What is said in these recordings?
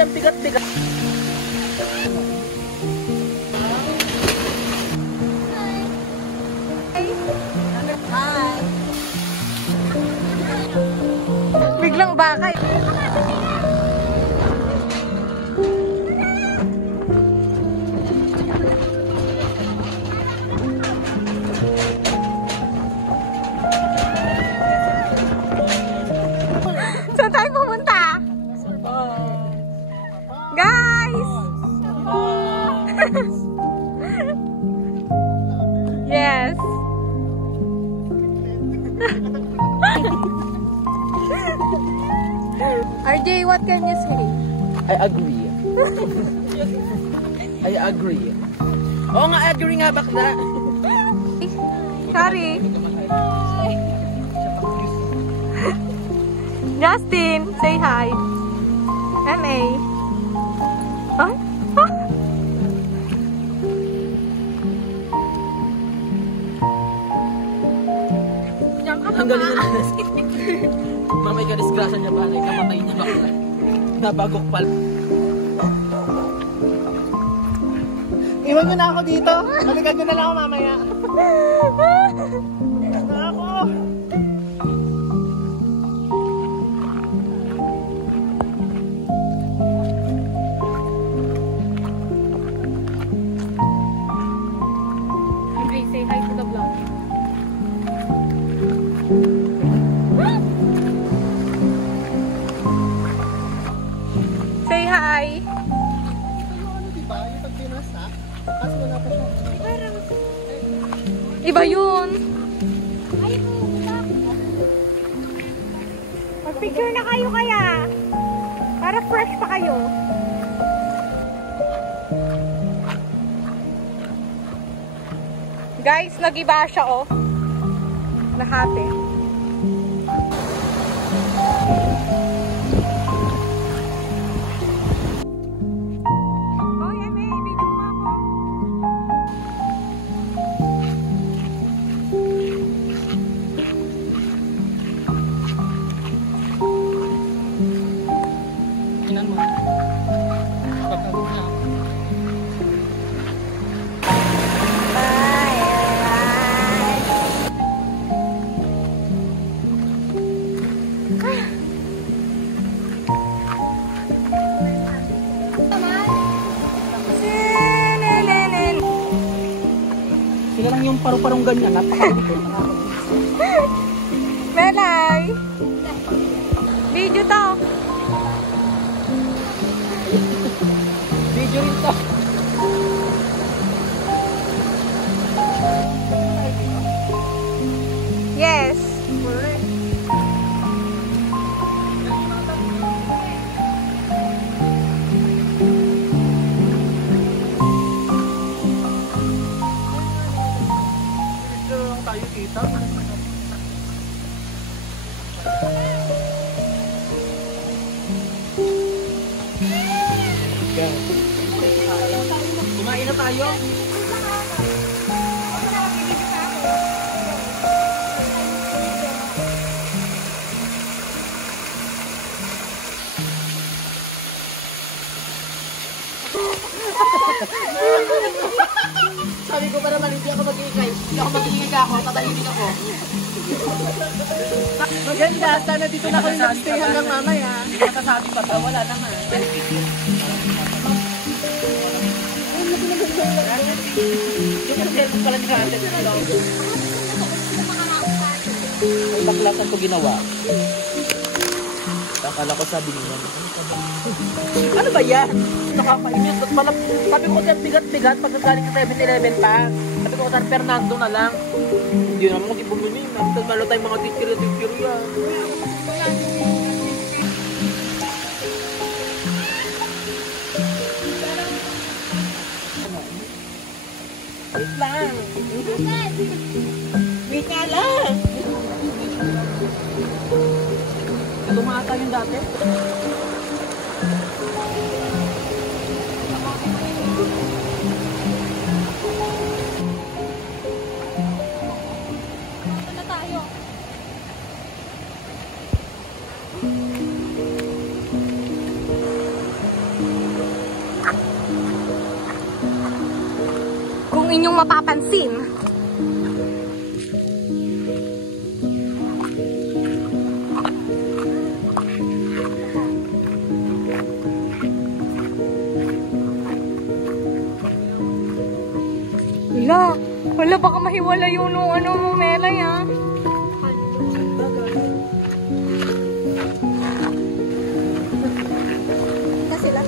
dyan, bigat-bigat. Hi. Biglang bakay. Saan tayo pumunta? Guys! Yes! RJ, what can you say? I agree. I agree. Oo nga, I agree nga bakla. Sorry. Justin, say hi. MA. Huh? Huh? Ang galing na. Mamay ka disgrasya niya ba? Kamatay niya bakla. Nabagok pala. Iwan nyo na ako dito. Balikan nyo na lang ako mamaya. Ako. Okay, say hi to the vlog. Say hi. Diba? Yung pag-Pinas ha? Kasi wala pa siya. Iba yun. Mag-picture na kayo kaya. Para fresh pa kayo. Guys, nag-iba siya oh. Nahati. Hoy, Eme, video mo ako. Inan mo. Pagkabog na ako. Sila lang yung paru-parong ganyan. Napakalikot. Melay! Video to. Video rin to. Yes. Dito lang tayo kita. Kumain na tayo. Sabi ko para hindi ako mag-iingay. Hindi ako mag-iingay ako, tatahimik ako. Maganda. Sana dito na kayo nag-stay hanggang mamaya. Hindi nakasabi pa ba? Wala naman. Cellphone pala ni Randa. May baklasan ko ginawa. Akala ko sabi niya. Ano ba yan? Nakakainis. Sabi ko dyan bigat-bigat pagkagaling sa 7-Eleven pa. Sabi ko San Fernando na lang. Hindi naman kung ibumili. Tapos malo tayong mga titira-titira yan. Wait lang. Wait nga lang. Ito mga ata yung dati. ninyong mapapansin. Wala, baka mahiwala yung ano mo, Melay, ha? Kasi lang.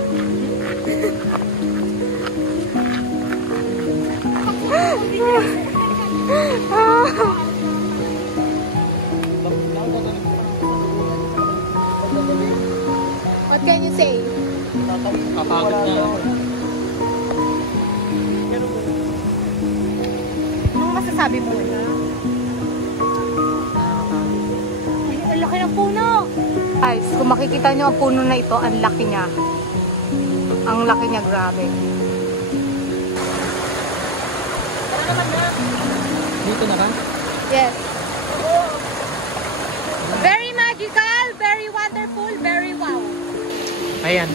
What can you say? Kapagod na. Anong masasabi mo? Ay, ang laki ng puno! Guys, kung makikita nyo ang puno na ito, ang laki niya. Ang laki niya, grabe. Dito na ba? Yes. Very magical, very wonderful, very wow. Ayan.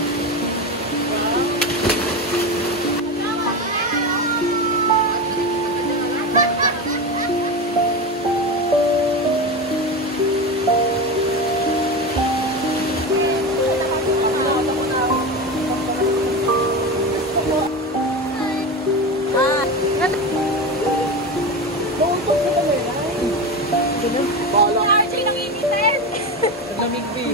Lamig ba eh.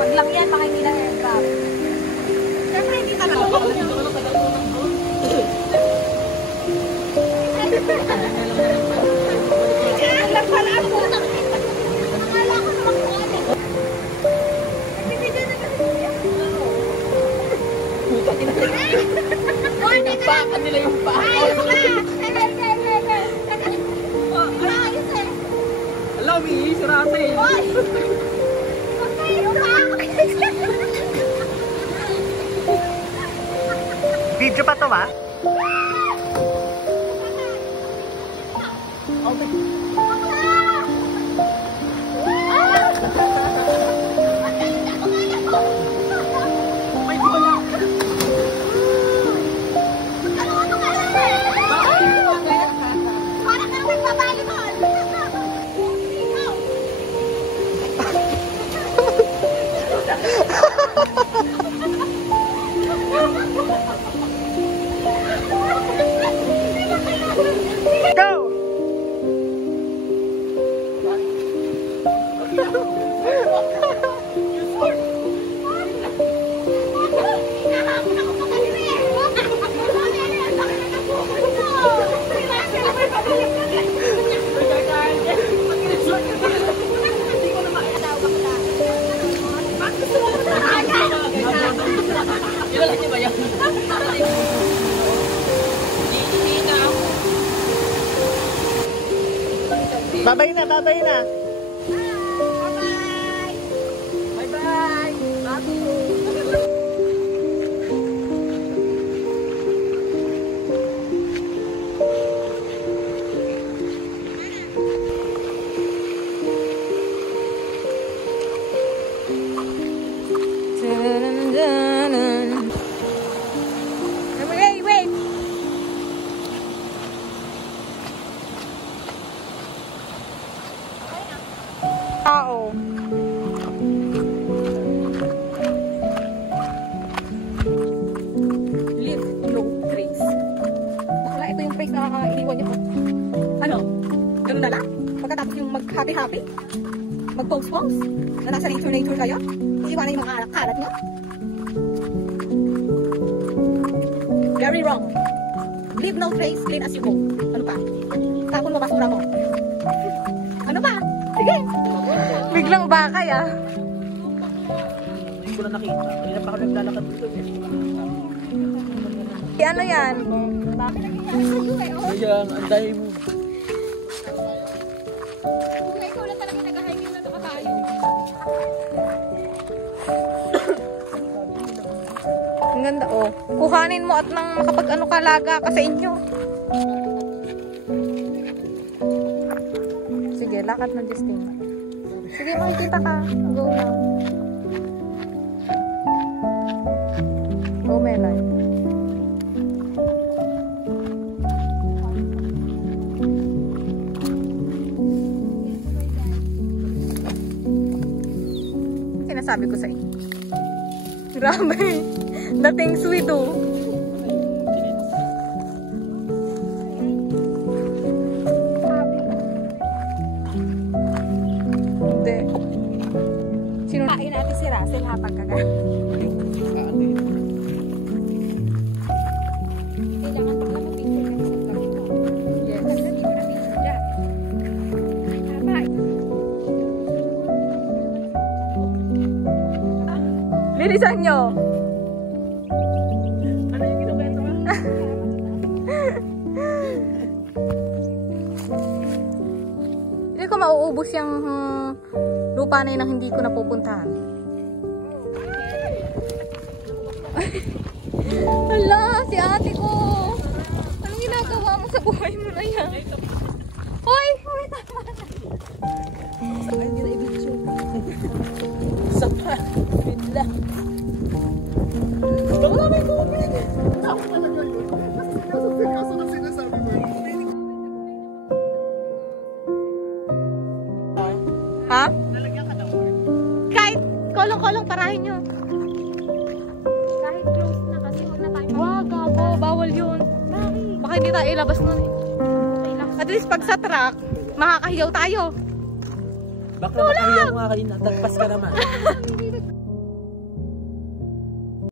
Pag lang yan, baka hindi na aircraft. Siyempre, hindi talaga. Alam pala ako. Akala ko naman kung ano. Nagbibigyan na kasi siya. Napakan nila yung paa. Alam mo eh, sarate. Video pa to ba? Babay na, babay na. Bye-bye. Bye-bye. Wait! Tao. Live no trace. Bakla, ito yung trace na iniwan niyo po. Ano? Ganun na lang? Pagkatapos yung mag-happy-happy? Mag-pose-pose? Na nasa nature kayo? Iiwanan yung mga kalat niyo? Very wrong. Leave no trace, clean as you go. Ano pa? Tapon mo basura mo. Ano ba? Sige. Biglang bakay ah. Hindi ko na nakita. Kanina pa ako naglalakad dito. Ano yan? Kaya ang dahil mo. Ikaw na talaga nag-hiking na nakatayo. Ang ganda oh. Kuhanin mo at nang makapag-ano kalaga ka sa inyo. Sige, lakad na Justin. Sige, makikita ka. Go now. sinasabi ko sa inyo. Grabe. Dating sweet oh. Hindi. Sino kain natin si Russell ha pagkaga? Kailangan pala mag-picture kami sa vlog ko. Yes. Hindi ko na picture dyan. Bye. Lilisan nyo. Ano yung kinukwento ka? Hindi ko mauubos yung lupa na yun ang hindi ko napupuntahan. Hala, si ate ko. Anong ginagawa mo sa buhay mo na yan? Hoy! Saka hindi na i-video. Isa pa. Bigla. Wala may tubig. Ako talaga yun. Kasi seryoso na sinasabi mo. Ha? Nalagyan ka daw. Kahit kolong-kolong parahin nyo. Kahit close na kasi huwag na tayo. Wag, gago. Bawal yun. Baka hindi tayo ilabas nun eh. Okay lang. At least pag sa truck, makakahiyaw tayo. Baka makahiyaw nga kanina. Tagpas ka naman.